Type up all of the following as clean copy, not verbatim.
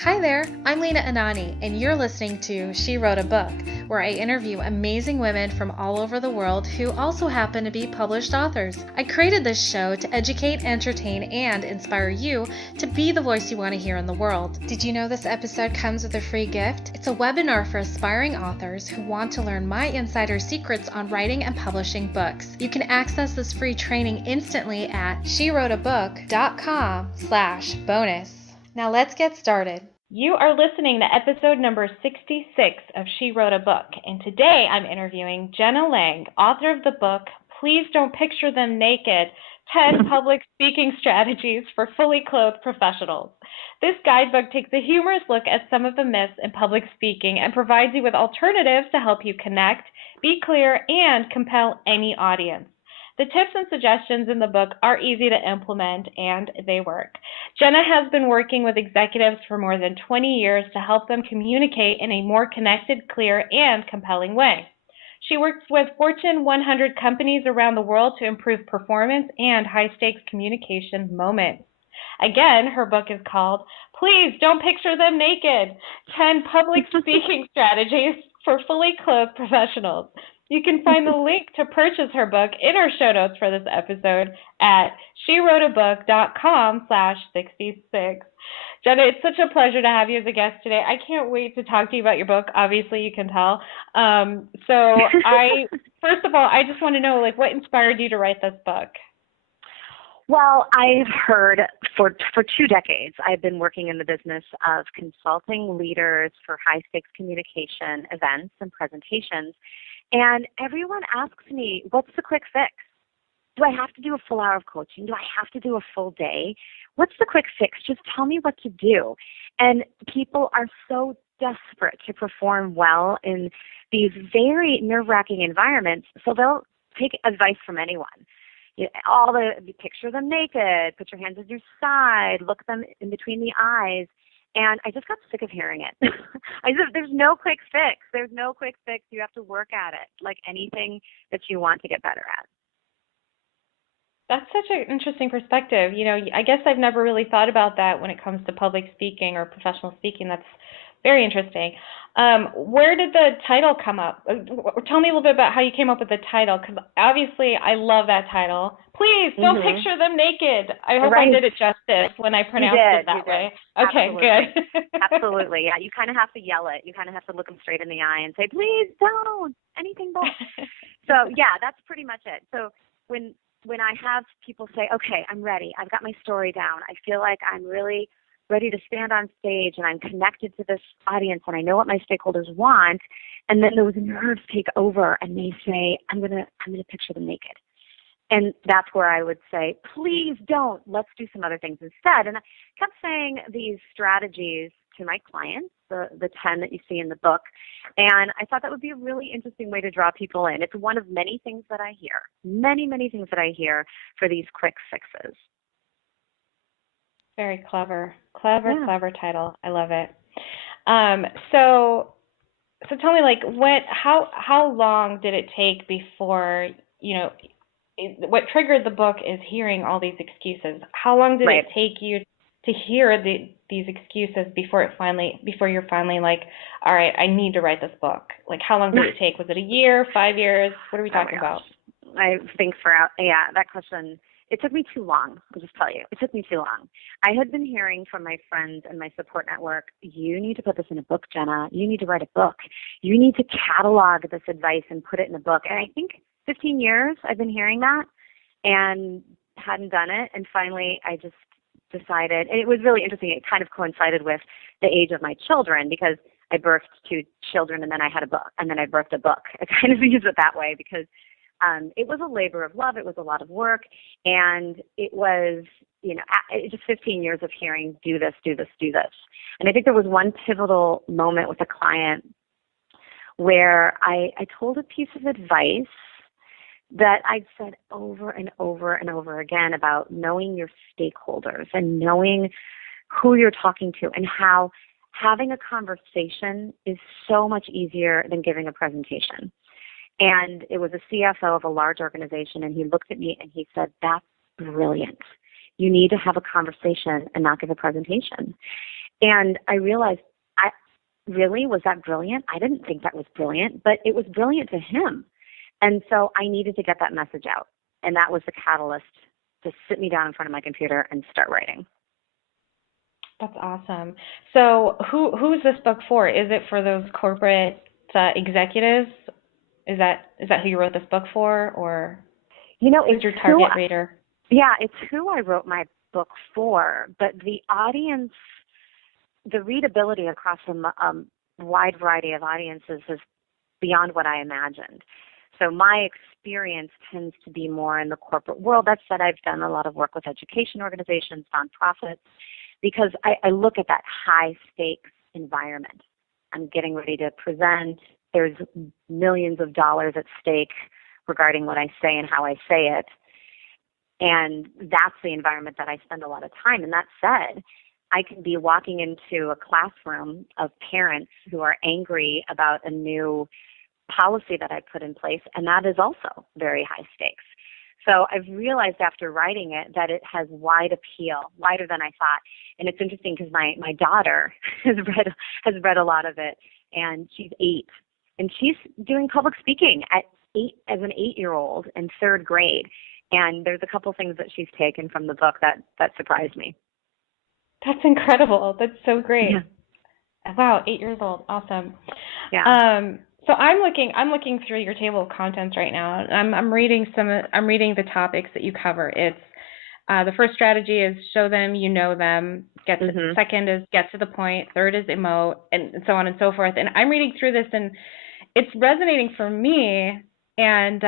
Hi there, I'm Lena Anani, and you're listening to She Wrote a Book, where I interview amazing women from all over the world who also happen to be published authors. I created this show to educate, entertain, and inspire you to be the voice you want to hear in the world. Did you know this episode comes with a free gift? It's a webinar for aspiring authors who want to learn my insider secrets on writing and publishing books. You can access this free training instantly at SheWroteABook.com/bonus. Now let's get started. You are listening to episode number 66 of She Wrote a Book, and today I'm interviewing Jenna Lange, author of the book, Please Don't Picture Them Naked, 10 Public Speaking Strategies for Fully Clothed Professionals. This guidebook takes a humorous look at some of the myths in public speaking and provides you with alternatives to help you connect, be clear, and compel any audience. The tips and suggestions in the book are easy to implement, and they work. Jenna has been working with executives for more than 20 years to help them communicate in a more connected, clear, and compelling way. She works with Fortune 100 companies around the world to improve performance and high-stakes communication moments. Again, her book is called Please Don't Picture Them Naked, 10 Public Speaking Strategies for Fully Clothed Professionals. You can find the link to purchase her book in our show notes for this episode at SheWroteABook.com/66. Jenna, it's such a pleasure to have you as a guest today. I can't wait to talk to you about your book. Obviously, you can tell. First of all, I just want to know, what inspired you to write this book? Well, I've heard for 2 decades, I've been working in the business of consulting leaders for high-stakes communication events and presentations. And everyone asks me, what's the quick fix? Do I have to do a full hour of coaching? Do I have to do a full day? What's the quick fix? Just tell me what to do. And people are so desperate to perform well in these very nerve-wracking environments, so they'll take advice from anyone. Picture them naked, put your hands at your side, look them in between the eyes. And I just got sick of hearing it. There's no quick fix. There's no quick fix. You have to work at it, like anything that you want to get better at. That's such an interesting perspective. I guess I've never really thought about that when it comes to public speaking or professional speaking. That's very interesting. Where did the title come up? Tell me a little bit about how you came up with the title, because obviously I love that title. Please don't picture them naked. I hope I did it justice when I pronounced it that way. Okay, Absolutely. Good. Absolutely, yeah. You kind of have to yell it. You kind of have to look them straight in the eye and say, please don't, anything but. So, yeah, that's pretty much it. So when I have people say, okay, I'm ready, I've got my story down, I feel like I'm really ready to stand on stage and I'm connected to this audience and I know what my stakeholders want, and then those nerves take over and they say, I'm gonna picture them naked. And that's where I would say, please don't, let's do some other things instead. And I kept saying these strategies to my clients, the 10 that you see in the book, and I thought that would be a really interesting way to draw people in. It's one of many things that I hear, many things that I hear for these quick fixes. Very clever title. I love it. So tell me, how long did it take before, what triggered the book is hearing all these excuses. How long did it take you to hear these excuses before you're finally like, all right, I need to write this book? How long did it take? Was it a year, 5 years? What are we talking about? I think that question, it took me too long. I'll just tell you, it took me too long. I had been hearing from my friends and my support network, you need to put this in a book, Jenna. You need to write a book. You need to catalog this advice and put it in a book. And I think 15 years I've been hearing that and hadn't done it. And finally I just decided, and it was really interesting, it kind of coincided with the age of my children because I birthed 2 children and then I had a book and then I birthed a book. I kind of use it that way because it was a labor of love. It was a lot of work. And it was, just 15 years of hearing, do this, do this, do this. And I think there was one pivotal moment with a client where I told a piece of advice that I'd said over and over and over again about knowing your stakeholders and knowing who you're talking to and how having a conversation is so much easier than giving a presentation. And it was a CFO of a large organization, and he looked at me and he said, that's brilliant. You need to have a conversation and not give a presentation. And I realized, was that brilliant? I didn't think that was brilliant, but it was brilliant to him. And so I needed to get that message out. And that was the catalyst to sit me down in front of my computer and start writing. That's awesome. So who's this book for? Is it for those corporate executives? Is that who you wrote this book for, or It's your target reader? Yeah, it's who I wrote my book for, but the audience, the readability across a wide variety of audiences is beyond what I imagined. So my experience tends to be more in the corporate world. That said, I've done a lot of work with education organizations, nonprofits, because I look at that high stakes environment. I'm getting ready to present. There's millions of dollars at stake regarding what I say and how I say it. And that's the environment that I spend a lot of time. And that said, I can be walking into a classroom of parents who are angry about a new policy that I put in place, and that is also very high stakes. So I've realized after writing it that it has wide appeal, wider than I thought. And it's interesting because my daughter has read a lot of it, and she's 8, and she's doing public speaking at 8 as an 8-year-old in 3rd grade. And there's a couple things that she's taken from the book that surprised me. That's incredible. That's so great. Yeah. Wow, 8 years old. Awesome. Yeah. So I'm looking through your table of contents right now. I'm reading the topics that you cover. It's the first strategy is show them you know them. Second is get to the point. Third is emote, and so on and so forth. And I'm reading through this, and it's resonating for me. And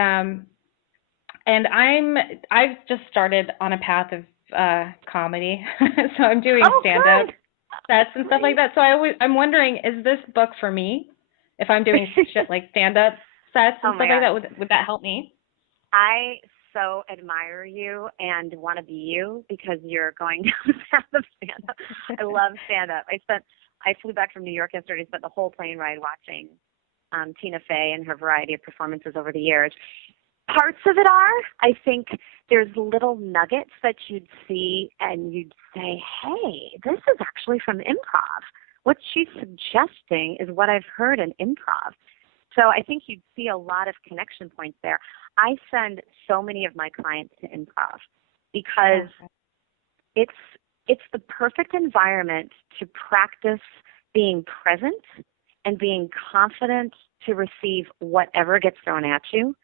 I've just started on a path of comedy, so I'm doing stand-up sets and stuff like that. So I'm wondering, is this book for me? If I'm doing shit like stand-up sets and stuff like that, would that help me? I so admire you and want to be you because you're going down the path of stand-up. I love stand-up. I flew back from New York yesterday, spent the whole plane ride watching Tina Fey and her variety of performances over the years. Parts of it are, I think there's little nuggets that you'd see and you'd say, hey, this is actually from improv. What she's suggesting is what I've heard in improv. So I think you'd see a lot of connection points there. I send so many of my clients to improv because it's the perfect environment to practice being present and being confident to receive whatever gets thrown at you,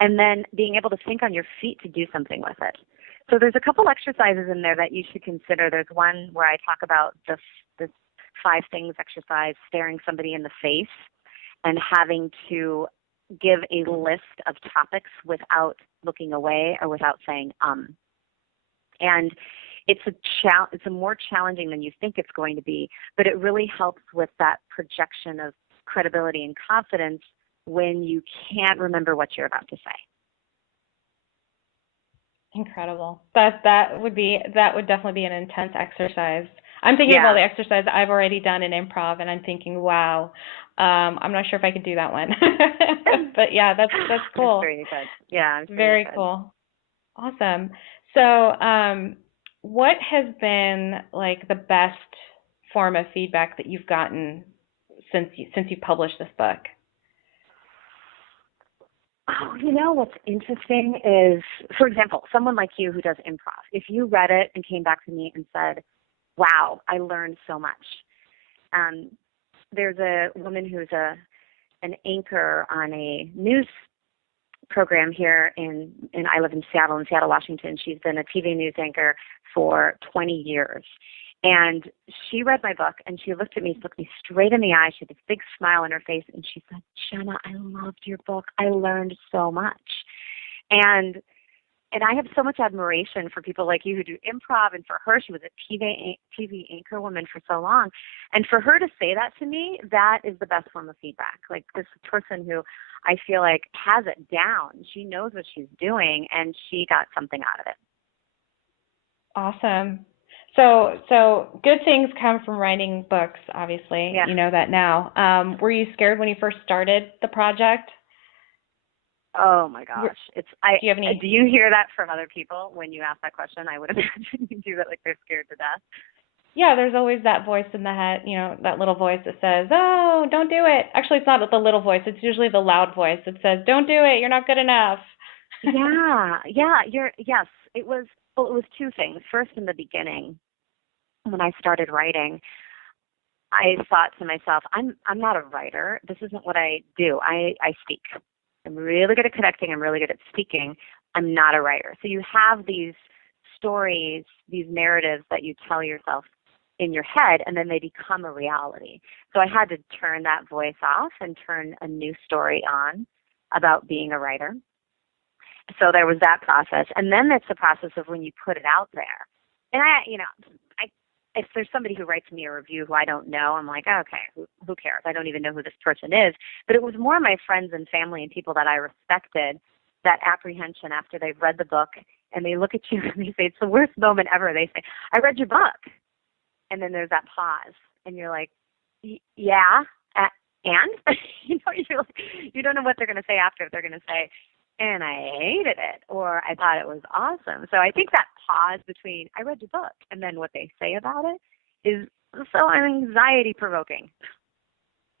and then being able to think on your feet to do something with it. So there's a couple exercises in there that you should consider. There's one where I talk about this 5 things exercise, staring somebody in the face and having to give a list of topics without looking away or without saying And it's a more challenging than you think it's going to be, but it really helps with that projection of credibility and confidence when you can't remember what you're about to say. Incredible. That would definitely be an intense exercise. I'm thinking of all the exercises I've already done in improv, and I'm thinking, wow, I'm not sure if I could do that one. But yeah, that's cool. That's very good. Yeah, very good. Cool. Awesome. So, what has been like the best form of feedback that you've gotten since you published this book? Oh, what's interesting is, for example, someone like you who does improv. If you read it and came back to me and said, wow, I learned so much. There's a woman who's an anchor on a news program here I live in Seattle, Washington. She's been a TV news anchor for 20 years. And she read my book, and she looked me straight in the eye. She had this big smile on her face, and she said, Jenna, I loved your book. I learned so much. And I have so much admiration for people like you who do improv, and for her, she was a TV anchor woman for so long. And for her to say that to me, that is the best form of feedback. Like, this person who I feel like has it down. She knows what she's doing, and she got something out of it. Awesome. So good things come from writing books, obviously. Yeah. You know that now. Were you scared when you first started the project? Oh my gosh. Do you hear that from other people when you ask that question? I would imagine you do that, like they're scared to death. Yeah, there's always that voice in the head, that little voice that says, "Oh, don't do it." Actually, it's not the little voice. It's usually the loud voice that says, "Don't do it. You're not good enough." Yeah, yes, it was two things. First, in the beginning, when I started writing, I thought to myself, I'm not a writer. This isn't what I do. I speak. I'm really good at connecting. I'm really good at speaking. I'm not a writer. So you have these stories, these narratives that you tell yourself in your head, and then they become a reality. So I had to turn that voice off and turn a new story on about being a writer. So there was that process. And then it's the process of when you put it out there. And if there's somebody who writes me a review who I don't know, I'm like, oh, okay, who cares? I don't even know who this person is. But it was more my friends and family and people that I respected, that apprehension after they've read the book, and they look at you and they say, it's the worst moment ever. They say, I read your book. And then there's that pause, and you're like, yeah, and? You don't know what they're going to say after. If they're going to say, and I hated it, or I thought it was awesome. So I think that pause between I read your book and then what they say about it is so anxiety-provoking.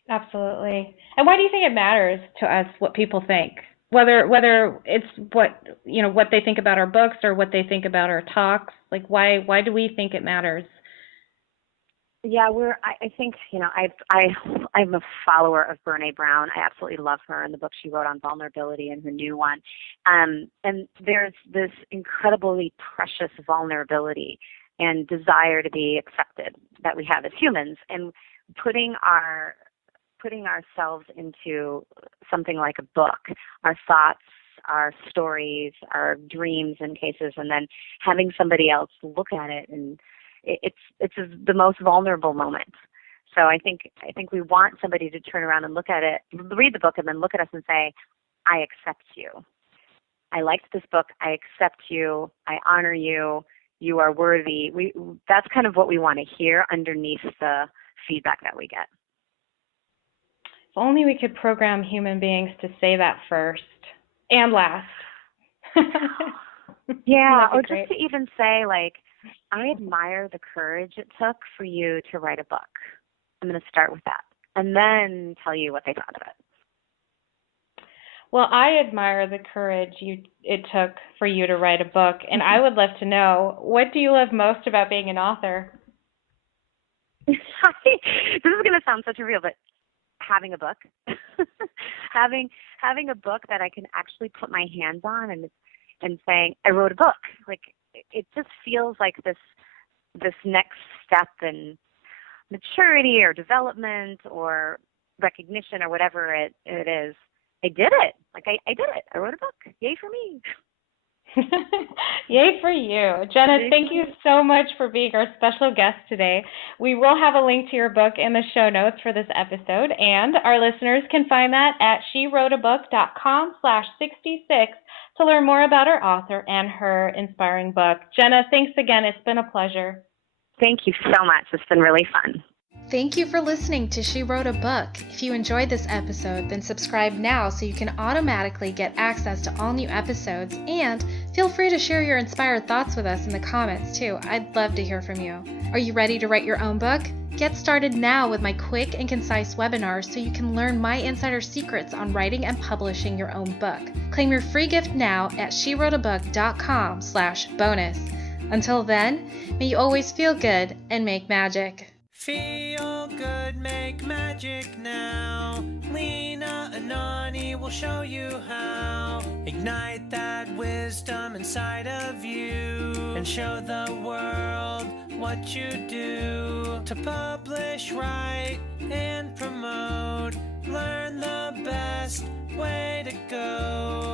Absolutely. And why do you think it matters to us what people think? Whether it's what they think about our books or what they think about our talks, like why do we think it matters? Yeah, I think, I'm a follower of Brené Brown. I absolutely love her and the book she wrote on vulnerability and her new one. And there's this incredibly precious vulnerability and desire to be accepted that we have as humans. And putting ourselves into something like a book, our thoughts, our stories, our dreams in cases, and then having somebody else look at it, and it's the most vulnerable moment. So I think we want somebody to turn around and look at it, read the book, and then look at us and say, I accept you. I liked this book. I accept you. I honor you. You are worthy. That's kind of what we want to hear underneath the feedback that we get. If only we could program human beings to say that first and last. Yeah, or just to even say, like, I admire the courage it took for you to write a book. I'm going to start with that and then tell you what they thought of it. Well, I admire the courage it took for you to write a book, and I would love to know, what do you love most about being an author? This is going to sound so trivial, but having a book, having a book that I can actually put my hands on and saying, I wrote a book. Like, it just feels like this next step in maturity or development or recognition or whatever it is. I did it. Like, I did it. I wrote a book. Yay for me. Yay for you. Jenna, thank you so much for being our special guest today. We will have a link to your book in the show notes for this episode, and our listeners can find that at SheWroteABook.com/66 to learn more about our author and her inspiring book. Jenna, thanks again. It's been a pleasure. Thank you so much. It's been really fun. Thank you for listening to She Wrote a Book. If you enjoyed this episode, then subscribe now so you can automatically get access to all new episodes, and feel free to share your inspired thoughts with us in the comments too. I'd love to hear from you. Are you ready to write your own book? Get started now with my quick and concise webinars so you can learn my insider secrets on writing and publishing your own book. Claim your free gift now at SheWroteABook.com/bonus. Until then, may you always feel good and make magic. Feel good, make magic now. Lena, Anani will show you how. Ignite that wisdom inside of you and show the world what you do. To publish, write, and promote, learn the best way to go.